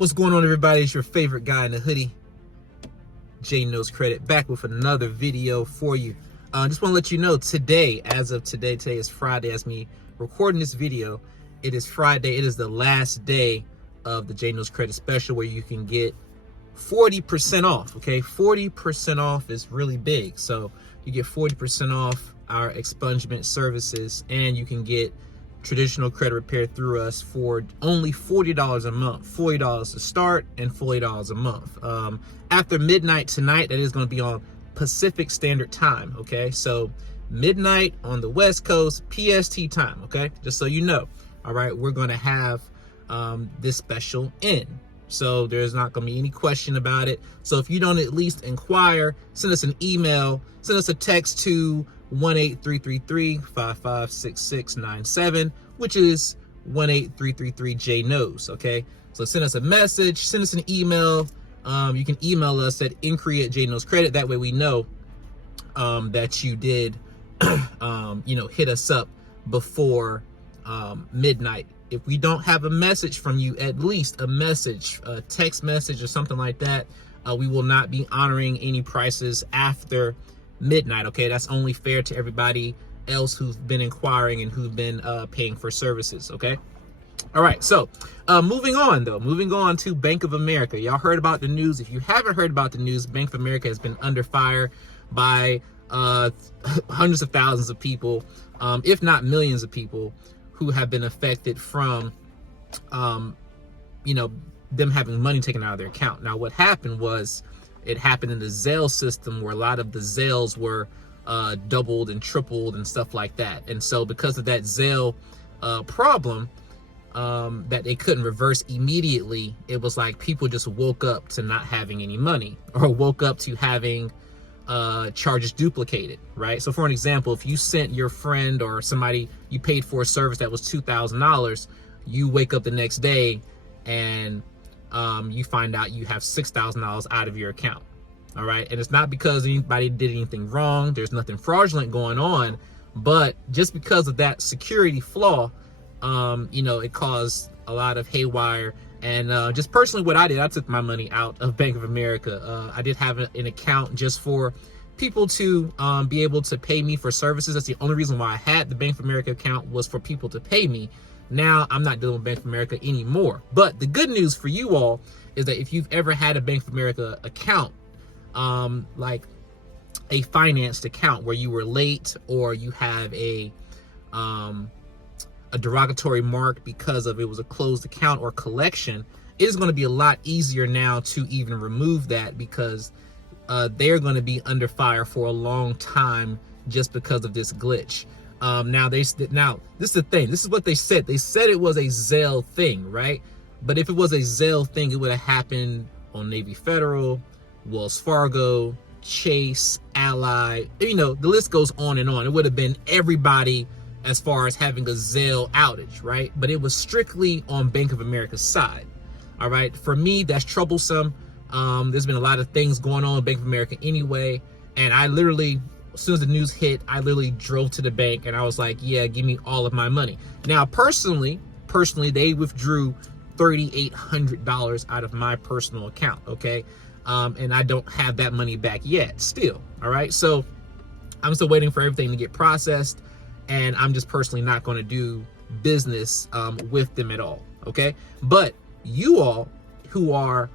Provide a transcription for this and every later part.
What's going on, everybody? It's your favorite guy in the hoodie, J Knows Credit, back with another video for you. Just want to let you know today, as of today is Friday, as me recording this video, it is Friday. It is the last day of the J Knows Credit special where you can get 40% off, okay? 40% off is really big. So you get 40% off our expungement services, and you can get traditional credit repair through us for only $40 a month. $40 to start and $40 a month. After midnight tonight, that is going to be on Pacific Standard Time, okay? So midnight on the West Coast, PST time, okay? Just so you know. All right, we're going to have this special in. So there's not going to be any question about it. So if you don't at least inquire, send us an email, send us a text to 1-833-556697, which is 1-833-J-Knows, okay? So send us a message, send us an email. You can email us at inquiry@jknowscredit. That way we know that you did, hit us up before midnight. If we don't have a message from you, at least a message, a text message or something like that, we will not be honoring any prices after midnight, okay? That's only fair to everybody else who's been inquiring and who've been paying for services, okay? All right, so moving on to Bank of America. Y'all heard about the news. If you haven't heard about the news, Bank of America has been under fire by hundreds of thousands of people, if not millions of people, who have been affected from, them having money taken out of their account. Now, what happened was, it happened in the zelle system where a lot of the zelles were doubled and tripled and stuff like that. And so because of that zelle problem that they couldn't reverse immediately, it was like people just woke up to not having any money, or woke up to having charges duplicated, right? So for an example, if you sent your friend or somebody, you paid for a service that was $2,000, you wake up the next day and you find out you have $6,000 out of your account. All right. And it's not because anybody did anything wrong. There's nothing fraudulent going on, but just because of that security flaw, it caused a lot of haywire. And just personally, what I did, I took my money out of Bank of America. I did have an account just for people to be able to pay me for services. That's the only reason why I had the Bank of America account, was for people to pay me. Now I'm not dealing with Bank of America anymore. But the good news for you all is that if you've ever had a Bank of America account, like a financed account where you were late, or you have a derogatory mark because of it was a closed account or collection, it is going to be a lot easier now to even remove that, because they're going to be under fire for a long time just because of this glitch. Now this is the thing. This is what they said. They said it was a Zelle thing, right? But if it was a Zelle thing, it would have happened on Navy Federal, Wells Fargo, Chase, Ally. The list goes on and on. It would have been everybody as far as having a Zelle outage, right? But it was strictly on Bank of America's side. All right. For me, that's troublesome. There's been a lot of things going on in Bank of America anyway. And I literally, as soon as the news hit, I literally drove to the bank and I was like, yeah, give me all of my money. Now, personally, they withdrew $3,800 out of my personal account. Okay. And I don't have that money back yet still. All right. So I'm still waiting for everything to get processed, and I'm just personally not going to do business with them at all. Okay. But you all who are,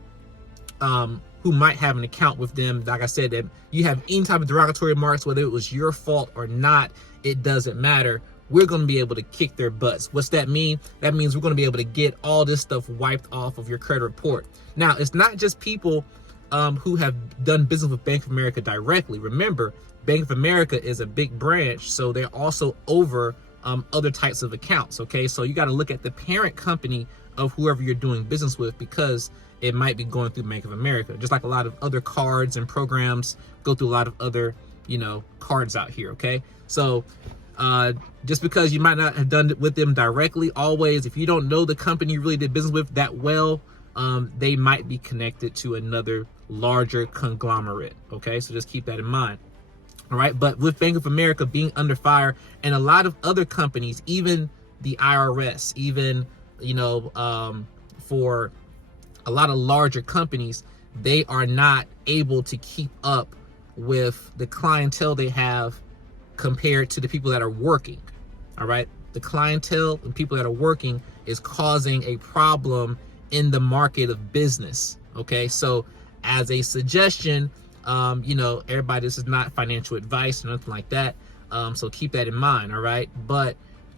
who might have an account with them, like I said, that you have any type of derogatory marks, whether it was your fault or not, it doesn't matter. We're going to be able to kick their butts. What's that mean? That means we're going to be able to get all this stuff wiped off of your credit report. Now, it's not just people who have done business with Bank of America directly. Remember, Bank of America is a big branch, so they're also over other types of accounts, okay? So you got to look at the parent company of whoever you're doing business with, because it might be going through Bank of America, just like a lot of other cards and programs go through a lot of other, cards out here, okay? So just because you might not have done it with them directly, always, if you don't know the company you really did business with that well, they might be connected to another larger conglomerate, okay? So just keep that in mind. All right. But with Bank of America being under fire, and a lot of other companies, even the IRS, even, for a lot of larger companies, they are not able to keep up with the clientele they have compared to the people that are working. All right. The clientele and people that are working is causing a problem in the market of business. Okay. So as a suggestion, everybody, this is not financial advice or nothing like that. So keep that in mind. All right. But,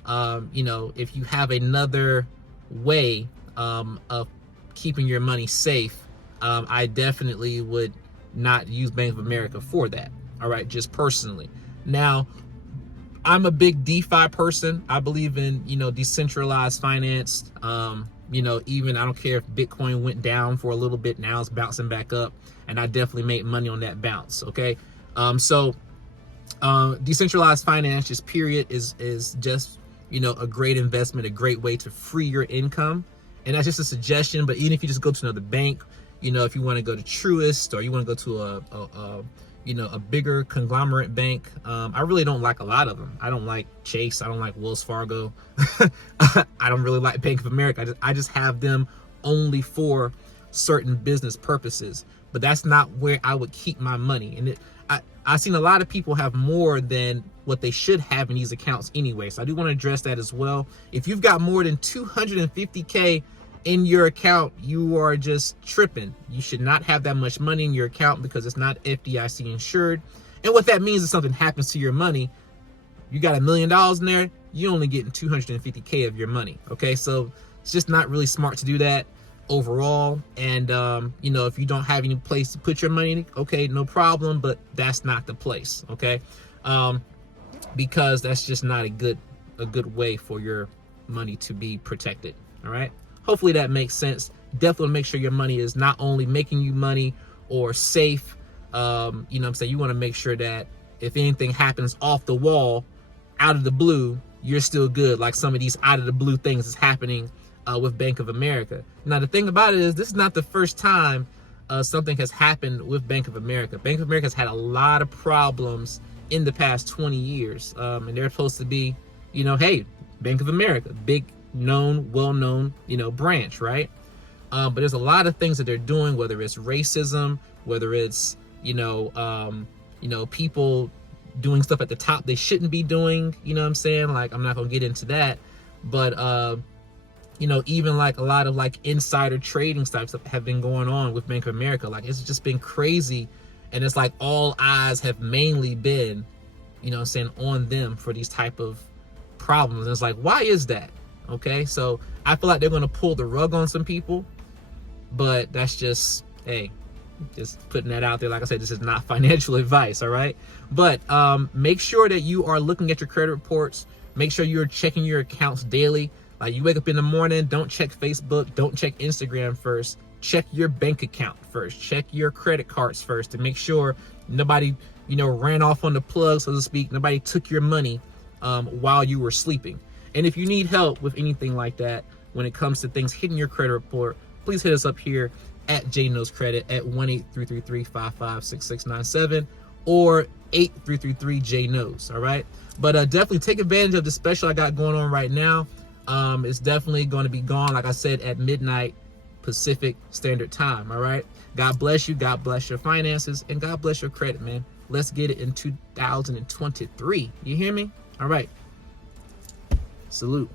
if you have another way of keeping your money safe, I definitely would not use Bank of America for that. All right, just personally. Now, I'm a big DeFi person. I believe in, decentralized finance. Even I don't care if Bitcoin went down for a little bit, now it's bouncing back up, and I definitely made money on that bounce. Okay. Decentralized finance just period is just, a great investment, a great way to free your income. And that's just a suggestion. But even if you just go to another bank, if you want to go to Truist, or you want to go to a bigger conglomerate bank, I really don't like a lot of them. I don't like Chase. I don't like Wells Fargo. I don't really like Bank of America. I just have them only for certain business purposes. But that's not where I would keep my money. And I've seen a lot of people have more than what they should have in these accounts anyway. So I do want to address that as well. If you've got more than 250K in your account, you are just tripping. You should not have that much money in your account because it's not FDIC insured. And what that means is something happens to your money, you got $1 million in there, you only getting 250K of your money. Okay, so it's just not really smart to do that overall. And if you don't have any place to put your money in, okay, no problem, but that's not the place. Okay, because that's just not a good way for your money to be protected. All right, hopefully that makes sense. Definitely make sure your money is not only making you money or safe. You want to make sure that if anything happens off the wall, out of the blue, you're still good. Like some of these out of the blue things is happening with Bank of America. Now, the thing about it is, this is not the first time something has happened with Bank of America. Bank of America has had a lot of problems in the past 20 years. And they're supposed to be, hey, Bank of America, big known, well-known, branch, right? But there's a lot of things that they're doing, whether it's racism, whether it's, people doing stuff at the top they shouldn't be doing, I'm saying? Like, I'm not gonna get into that, but, even like a lot of like insider trading stuff have been going on with Bank of America. Like, it's just been crazy. And it's like all eyes have mainly been, on them for these type of problems. And it's like, why is that? Okay, so I feel like they're going to pull the rug on some people, but that's just, hey, just putting that out there. Like I said, this is not financial advice, all right? But make sure that you are looking at your credit reports. Make sure you're checking your accounts daily. Like, you wake up in the morning, don't check Facebook, don't check Instagram first. Check your bank account first. Check your credit cards first to make sure nobody, ran off on the plug, so to speak. Nobody took your money while you were sleeping. And if you need help with anything like that, when it comes to things hitting your credit report, please hit us up here at J Knows Credit at 1-833-355-6697 or 8333 J Knows. All right. But definitely take advantage of the special I got going on right now. It's definitely going to be gone, like I said, at midnight Pacific Standard Time. All right. God bless you. God bless your finances, and God bless your credit, man. Let's get it in 2023. You hear me? All right. Salute.